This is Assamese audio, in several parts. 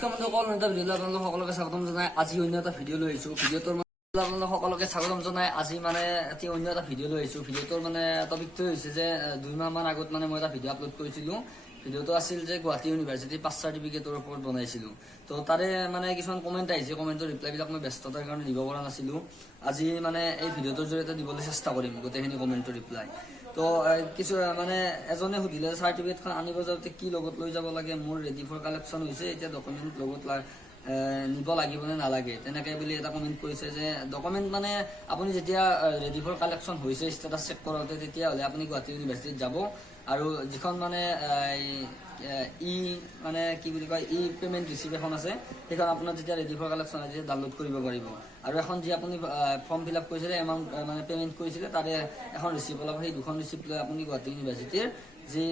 সকলো এটা ভিডিঅ' আপোনালোক সকলোকে স্বাগতম জনাই আজি অন্য এটা ভিডিঅ' লৈ আহিছোঁ। ভিডিঅ'টোৰ আপোনালোক সকলোকে স্বাগতম জনাই আজি মানে এটি অন্য এটা ভিডিঅ' লৈ আহিছোঁ। ভিডিঅ'টোৰ মানে টপিকটো হৈছে যে 2 মাহমান আগত মানে মই এটা ভিডিঅ' আপলোড কৰিছিলোঁ। ভিডিঅ'টো আছিল যে গুৱাহাটী ইউনিভাৰ্চিটি পাছ চাৰ্টিফিকেটৰ ওপৰত বনাইছিলোঁ। তো তাৰে মানে কিছুমান কমেণ্ট আহিছে, কমেণ্টৰ ৰিপ্লাইবিলাক মই ব্যস্ততাৰ কাৰণে দিব পৰা নাছিলোঁ। আজি মানে এই ভিডিঅ'টোৰ জৰিয়তে দিবলৈ চেষ্টা কৰিম গোটেইখিনি কমেণ্টৰ ৰিপ্লাই। তো কিছু মানে এজনে সুধিলে চাৰ্টিফিকেটখন আনিব যাওঁতে কি লগত লৈ যাব লাগে। মোৰ ৰেডি ফৰ কালেকশ্যন হৈছে, এতিয়া ডকুমেণ্ট লগত নিব লাগিব নে নালাগে তেনেকৈ বুলি এটা কমেণ্ট কৰিছে যে ডকুমেণ্ট মানে আপুনি যেতিয়া ৰেডি ফৰ কালেকশ্যন হৈছে ষ্টেটাছ চেক কৰোঁতে তেতিয়াহ'লে আপুনি গুৱাহাটী ইউনিভাৰ্চিটিত যাব আৰু যিখন মানে মানে কি বুলি কয় পে'মেণ্ট ৰিচিপ্ট এখন আছে সেইখন আপোনাৰ যেতিয়া ৰেডি ফৰ কালেকশ্যন হয় তেতিয়া ডাউনলোড কৰিব পাৰিব। আৰু এখন যি আপুনি ফৰ্ম ফিল আপ কৰিছিলে এমাউণ্ট মানে পে'মেণ্ট কৰিছিলে তাৰে এখন ৰিচিপ্ট অলপ সেই দুখন ৰিচিপ্ট লৈ আপুনি গুৱাহাটী ইউনিভাৰ্চিটিৰ যি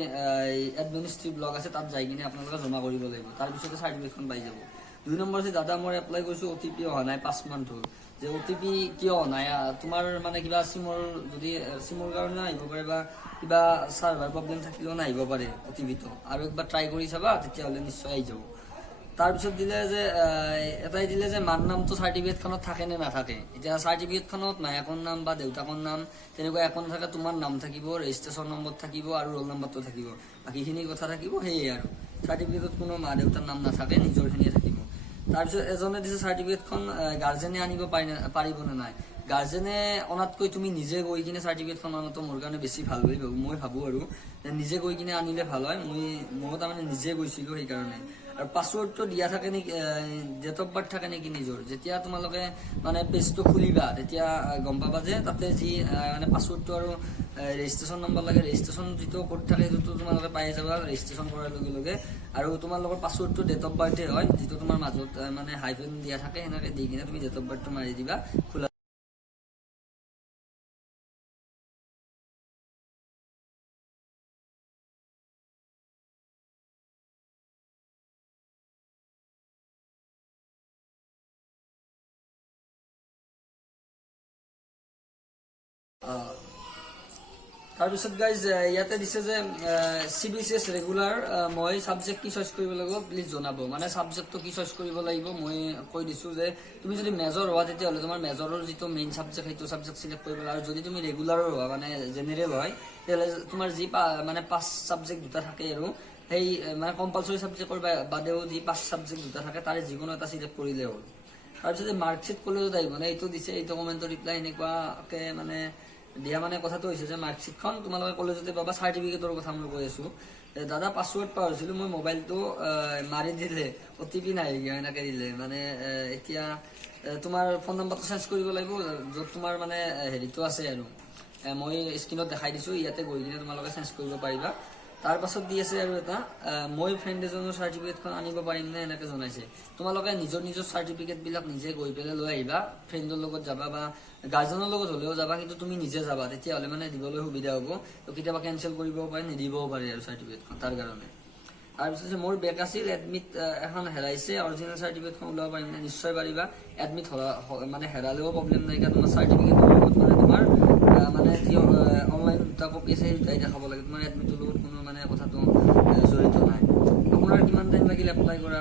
এডমিনিষ্ট্ৰেটিভ ব্লক আছে তাত যাই কিনে আপোনালোকে জমা কৰিব লাগিব। তাৰপিছতে চাৰ্টিফিকেটখন পাই যাব। 2 নম্বৰ হৈছে দাদা মই এপ্লাই কৰিছোঁ OTP অহা নাই 5 মান্থ হ'ল, যে OTP কিয় অহা নাই? তোমাৰ মানে কিবা চিমৰ কাৰণে আহিব পাৰে বা কিবা চাৰ্ভাৰ প্ৰব্লেম থাকিলেও নাহিব পাৰে OTPটো, আৰু একবাৰ ট্ৰাই কৰি চাবা তেতিয়াহ'লে নিশ্চয় আহি যাব। তাৰপিছত দিলে যে এটাই দিলে যে মাৰ নামটো চাৰ্টিফিকেটখনত থাকে নে নাথাকে। এতিয়া চাৰ্টিফিকেটখনত মায়াকৰ নাম বা দেউতাকৰ নাম তেনেকুৱা একো নাথাকে, তোমাৰ নাম থাকিব, ৰেজিষ্ট্ৰেশ্যন নম্বৰ থাকিব আৰু ৰোল নম্বৰটো থাকিব, বাকীখিনি কথা থাকিব সেয়ে আৰু। চাৰ্টিফিকেটত কোনো মা দেউতাৰ নাম নাথাকে, নিজৰখিনিয়ে থাকিব। তাৰপিছত এজনে দিছে চাৰ্টিফিকেটখন গাৰ্জেনে আনিব পাৰিব নে নাই। গাৰ্জেনে অনাতকৈ তুমি নিজে গৈ কিনে চাৰ্টিফিকেটখন অনাটো মোৰ কাৰণে বেছি ভাল বুলি মই ভাবোঁ আৰু নিজে গৈ কিনে আনিলে ভাল হয়। মই তাৰমানে নিজে গৈছিলোঁ সেইকাৰণে। আৰু পাছৱৰ্ডটো দিয়া থাকে নেকি, ডেট অফ বাৰ্থ থাকে নেকি নিজৰ। যেতিয়া তোমালোকে মানে পেজটো খুলিবা তেতিয়া গম পাবা যে তাতে যি মানে পাছৱৰ্ডটো আৰু ৰেজিষ্ট্ৰেশ্যন নম্বৰ লাগে, ৰেজিষ্ট্ৰেশ্যন যিটো কোড থাকে সেইটো তোমালোকে পাই যাবা ৰেজিষ্ট্ৰেশ্যন কৰাৰ লগে লগে। আৰু তোমালোকৰ পাছৱৰ্ডটো ডেট অফ বাৰ্থে হয়, যিটো তোমাৰ মাজত মানে হাইফেন দিয়া থাকে সেনেকৈ দি কিনে তুমি ডেট অফ বাৰ্থটো মাৰি দিবা খোলা। তাৰপিছত গাইজ ইয়াতে দিছে যে CBCS ৰেগুলাৰ মই ছাবজেক্ট কি চইচ কৰিব লাগিব প্লিজ জনাব। মানে ছাবজেক্টটো কি চইচ কৰিব লাগিব মই কৈ দিছোঁ যে তুমি যদি মেজৰ হোৱা তেতিয়াহ'লে তোমাৰ মেজৰৰ যিটো মেইন ছাবজেক্ট সেইটো ছাবজেক্ট চিলেক্ট কৰিব লাগে। আৰু যদি তুমি ৰেগুলাৰৰ হোৱা মানে জেনেৰেল হয় তেতিয়াহ'লে তোমাৰ যি মানে 5 ছাবজেক্ট দুটা থাকে আৰু সেই মানে কম্পালচৰি ছাবজেক্টৰ বাদেও যি 5 ছাবজেক্ট দুটা থাকে তাৰে যিকোনো এটা চিলেক্ট কৰিলে হ'ল। তাৰপিছত মাৰ্কশ্বিট কলেজত আহিব মানে এইটো দিছে, এইটো কমেণ্টৰ ৰিপ্লাই এনেকুৱাকৈ মানে দিয়া। মানে কথাটো হৈছে যে মাৰ্কশ্বিটখন তোমালোকে কলেজতে পাবা, চাৰ্টিফিকেটৰ কথা মই কৈ আছোঁ। দাদা পাছৱৰ্ড পাহৰিছিলোঁ, মই মোবাইলটো মাৰি দিলে OTP নাহিলে এনেকৈ দিলে। মানে এতিয়া তোমাৰ ফোন নম্বৰটো চেঞ্জ কৰিব লাগিব য'ত তোমাৰ মানে হেৰিটো আছে আৰু মই স্ক্ৰীণত দেখাই দিছোঁ, ইয়াতে গৈ কিনে তোমালোকে চেঞ্জ কৰিব পাৰিবা। তাৰপাছত দি আছে আৰু এটা মই ফ্ৰেণ্ড এজনৰ চাৰ্টিফিকেটখন আনিব পাৰিম নে এনেকৈ জনাইছে। তোমালোকে নিজৰ চাৰ্টিফিকেটবিলাক নিজে গৈ পেলাই লৈ আহিবা, ফ্ৰেণ্ডৰ লগত যাবা বা গাৰ্জেনৰ লগত হ'লেও যাবা, কিন্তু তুমি নিজে যাবা তেতিয়াহ'লে মানে দিবলৈ সুবিধা হ'ব। তো কেতিয়াবা কেঞ্চেল কৰিবও পাৰে, নিদিবও পাৰে আৰু চাৰ্টিফিকেটখন তাৰ কাৰণে। তাৰপিছত মোৰ বেক আছিল, এডমিট এখন হেৰাইছে, অৰিজিনেল চাৰ্টিফিকেটখন ওলাব পাৰিম নে? নিশ্চয় পাৰিবা। এডমিট মানে হেৰালেও প্ৰব্লেম নাই, কাৰণ তোমাৰ চাৰ্টিফিকেটৰ লগত মানে তোমাৰ মানে যি অনলাইন দুটা কপি আছে সেই দুটাই দেখাব লাগে, তোমাৰ এডমিটৰ লগত কোনো মানে কথাটো জড়িত নাই। আপোনাৰ কিমান টাইম লাগিল এপ্লাই কৰা?